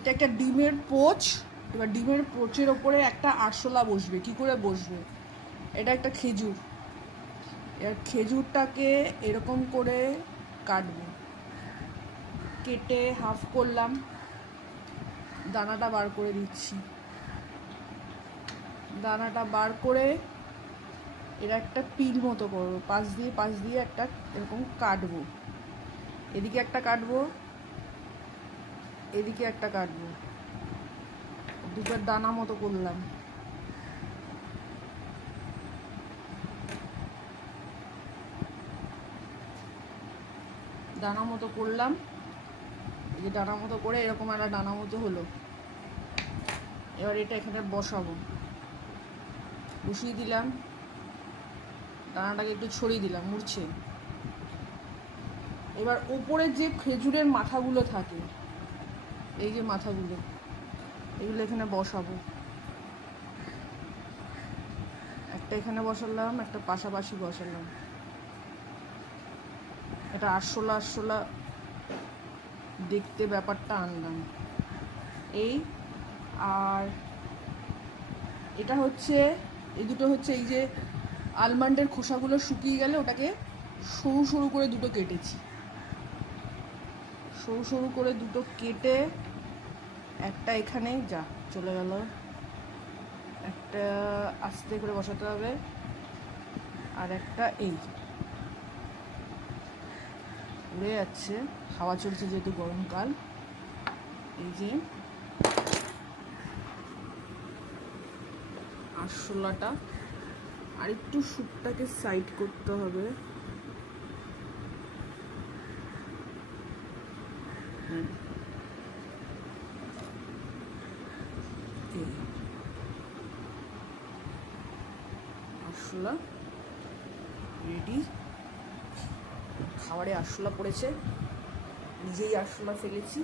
এটা একটা ডিমের পোচ। এবার ডিমের পোচের ওপরে একটা আরশোলা বসবে। কি করে বসবে? এটা একটা খেজুর। এবার খেজুরটাকে এরকম করে কাটবো। কেটে হাফ করলাম, দানাটা বার করে দিচ্ছি। দানাটা বার করে এর একটা পিল মতো করবো, পাশ দিয়ে একটা এরকম কাটবো। এদিকে একটা কাটবো, এদিকে একটা কাটবো, দুটো দানা মতো করলাম। দানা মতো করলাম, এই যে দানা মতো করে এরকম একটা দানা মতো হলো। এবার এটা এখানে বসাবো, বসিয়ে দিলাম, দানাটাকে একটু ছড়িয়ে দিলাম, মুড়ছে। এবার ওপরে যে খেজুরের মাথাগুলো থাকে, এই যে মাথাগুলো, এগুলো এখানে বসাবো। একটা এখানে বসালাম, একটা পাশাপাশি বসালাম। এটা আরশোলা আরশোলা দেখতে ব্যাপারটা আনলাম এই। আর এটা হচ্ছে, এই দুটো হচ্ছে এই যে আলমন্ডের খোসাগুলো শুকিয়ে গেলে ওটাকে সরু সরু করে দুটো কেটেছি। সরু সরু করে দুটো কেটে একটা এখানে যা চলে গেল, একটা আস্তে করে বসাতে হবে, আর একটা এই উড়ে যাচ্ছে, হাওয়া চলছে যেহেতু গরমকাল। এই যে আরশোলাটা, আর একটু স্যুপটাকে সাইড করতে হবে। আরশোলা রেডি। খাবারে আরশোলা পড়েছে, নিজেই আরশোলা ফেলেছি।